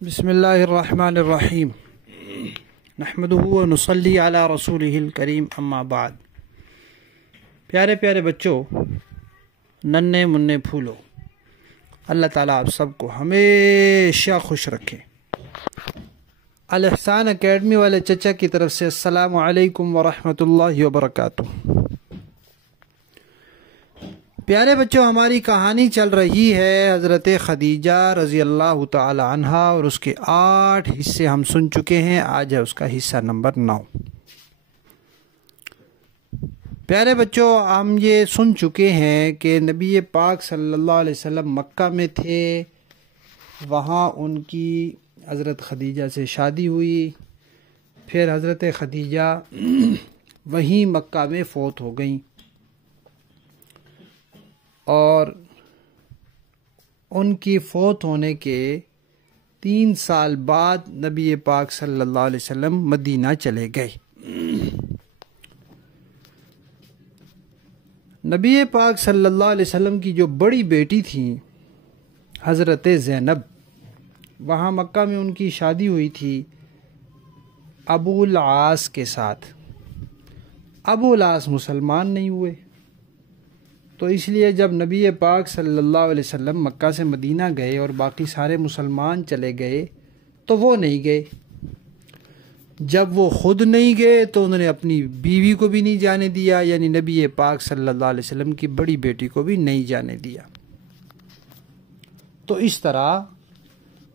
بسم اللہ الرحمن الرحیم نحمدہ و نصلی علی رسولہ الکریم اما بعد۔ پیارے پیارے بچوں، ننھے منھے پھولو، اللہ تعالیٰ آپ سب کو ہمیشہ خوش رکھے۔ الاحسان اکیڈمی والے چچا کی طرف سے السلام علیکم ورحمۃ اللہ وبرکاتہ۔ پیارے بچوں، ہماری کہانی چل رہی ہے حضرت خدیجہ رضی اللہ تعالی عنہا، اور اس کے 8 حصے ہم سن چکے ہیں۔ آج ہے اس کا حصہ نمبر 9۔ پیارے بچوں، ہم یہ سن چکے ہیں کہ نبی پاک صلی اللہ علیہ وسلم مکہ میں تھے، وہاں ان کی حضرت خدیجہ سے شادی ہوئی، پھر حضرت خدیجہ وہیں مکہ میں فوت ہو گئیں، اور ان کی فوت ہونے کے 3 سال بعد نبی پاک صلی اللہ علیہ وسلم مدینہ چلے گئے۔ نبی پاک صلی اللہ علیہ وسلم کی جو بڑی بیٹی تھی حضرت زینب، وہاں مکہ میں ان کی شادی ہوئی تھی ابو العاص کے ساتھ۔ ابو العاص مسلمان نہیں ہوئے، تو اس لیے جب نبی پاک صلی اللہ علیہ وسلم مکہ سے مدینہ گئے اور باقی سارے مسلمان چلے گئے تو وہ نہیں گئے۔ جب وہ خود نہیں گئے تو انہوں نے اپنی بیوی کو بھی نہیں جانے دیا، یعنی نبی پاک صلی اللہ علیہ وسلم کی بڑی بیٹی کو بھی نہیں جانے دیا۔ تو اس طرح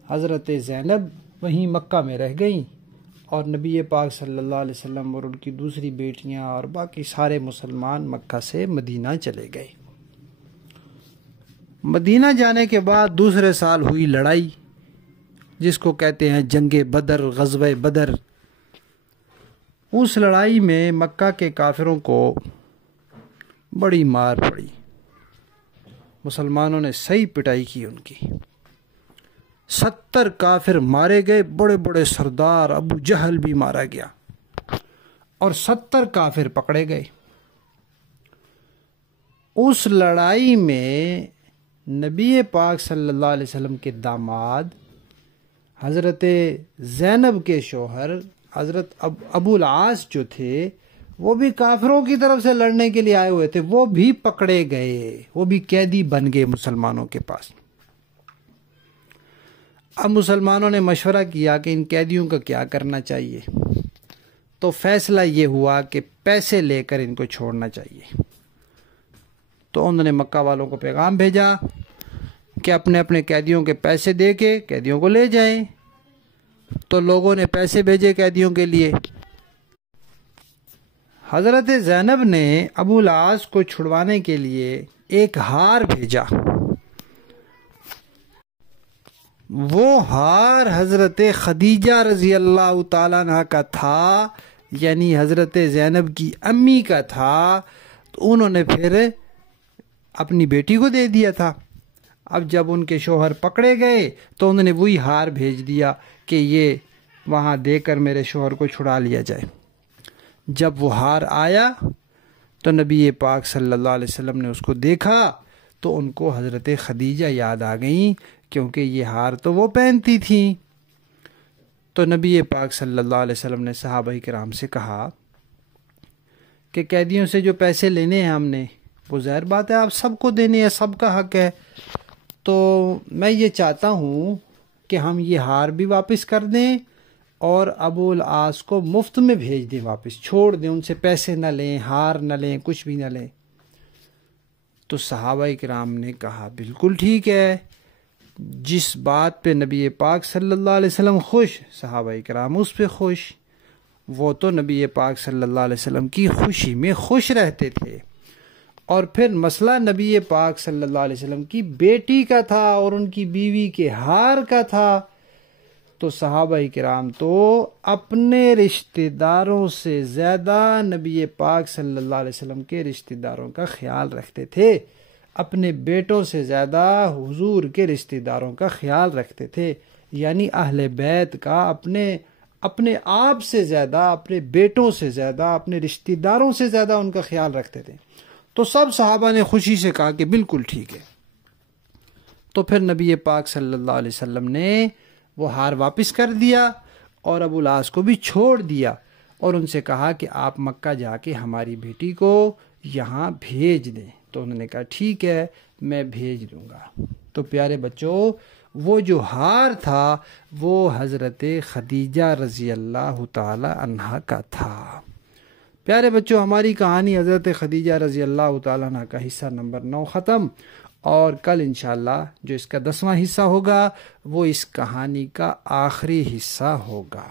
حضرت زینب وہیں مکہ میں رہ گئیں، اور نبی پاک صلی اللہ علیہ وسلم اور ان کی دوسری بیٹیاں اور باقی سارے مسلمان مکہ سے مدینہ چلے گئے۔ مدینہ جانے کے بعد دوسرے سال ہوئی لڑائی، جس کو کہتے ہیں جنگ بدر، غزوہ بدر۔ اس لڑائی میں مکہ کے کافروں کو بڑی مار پڑی، مسلمانوں نے صحیح پٹائی کی ان کی۔ 70 کافر مارے گئے، بڑے بڑے سردار ابو جہل بھی مارا گیا، اور 70 کافر پکڑے گئے۔ اس لڑائی میں نبی پاک صلی اللہ علیہ وسلم کے داماد حضرت زینب کے شوہر حضرت ابو العاص جو تھے، وہ بھی کافروں کی طرف سے لڑنے کے لیے آئے ہوئے تھے، وہ بھی پکڑے گئے، وہ بھی قیدی بن گئے مسلمانوں کے پاس۔ اب مسلمانوں نے مشورہ کیا کہ ان قیدیوں کا کیا کرنا چاہیے، تو فیصلہ یہ ہوا کہ پیسے لے کر ان کو چھوڑنا چاہیے۔ تو انہوں نے مکہ والوں کو پیغام بھیجا کہ اپنے اپنے قیدیوں کے پیسے دے کے قیدیوں کو لے جائیں۔ تو لوگوں نے پیسے بھیجے قیدیوں کے لیے۔ حضرت زینب نے ابو العاص کو چھڑوانے کے لیے ایک ہار بھیجا۔ وہ ہار حضرت خدیجہ رضی اللہ تعالیٰ عنہ کا تھا، یعنی حضرت زینب کی امی کا تھا، تو انہوں نے پھر اپنی بیٹی کو دے دیا تھا۔ اب جب ان کے شوہر پکڑے گئے تو انہوں نے وہی ہار بھیج دیا کہ یہ وہاں دے کر میرے شوہر کو چھڑا لیا جائے۔ جب وہ ہار آیا تو نبی پاک صلی اللہ علیہ وسلم نے اس کو دیکھا تو ان کو حضرت خدیجہ یاد آ گئیں، کیونکہ یہ ہار تو وہ پہنتی تھیں۔ تو نبی پاک صلی اللہ علیہ وسلم نے صحابہ کرام سے کہا کہ قیدیوں سے جو پیسے لینے ہیں ہم نے، وہ ظاہر بات ہے آپ سب کو دینے ہیں، سب کا حق ہے، تو میں یہ چاہتا ہوں کہ ہم یہ ہار بھی واپس کر دیں اور ابو العاص کو مفت میں بھیج دیں، واپس چھوڑ دیں، ان سے پیسے نہ لیں، ہار نہ لیں، کچھ بھی نہ لیں۔ تو صحابہ کرام نے کہا بالکل ٹھیک ہے، جس بات پہ نبی پاک صلی اللہ علیہ وسلم خوش، صحابہ کرام اس پہ خوش۔ وہ تو نبی پاک صلی اللہ علیہ وسلم کی خوشی میں خوش رہتے تھے۔ اور پھر مسئلہ نبی پاک صلی اللہ علیہ وسلم کی بیٹی کا تھا اور ان کی بیوی کے ہار کا تھا، تو صحابہ کرام تو اپنے رشتہ داروں سے زیادہ نبی پاک صلی اللہ علیہ وسلم کے رشتہ داروں کا خیال رکھتے تھے، اپنے بیٹوں سے زیادہ حضور کے رشتہ داروں کا خیال رکھتے تھے، یعنی اہل بیت کا اپنے آپ سے زیادہ، اپنے بیٹوں سے زیادہ، اپنے رشتہ داروں سے زیادہ ان کا خیال رکھتے تھے۔ تو سب صحابہ نے خوشی سے کہا کہ بالکل ٹھیک ہے۔ تو پھر نبی پاک صلی اللہ علیہ وسلم نے وہ ہار واپس کر دیا اور ابو العاص کو بھی چھوڑ دیا اور ان سے کہا کہ آپ مکہ جا کے ہماری بیٹی کو یہاں بھیج دیں. تو انہوں نے کہا ٹھیک ہے میں بھیج دوں گا. تو پیارے بچوں وہ جو ہار تھا وہ حضرت خدیجہ رضی اللہ تعالی عنہا کا تھا. پیارے بچوں ہماری کہانی حضرت خدیجہ رضی اللہ تعالی عنہ کا حصہ نمبر 9 ختم، اور کل انشاءاللہ جو اس کا 10واں حصہ ہوگا وہ اس کہانی کا آخری حصہ ہوگا.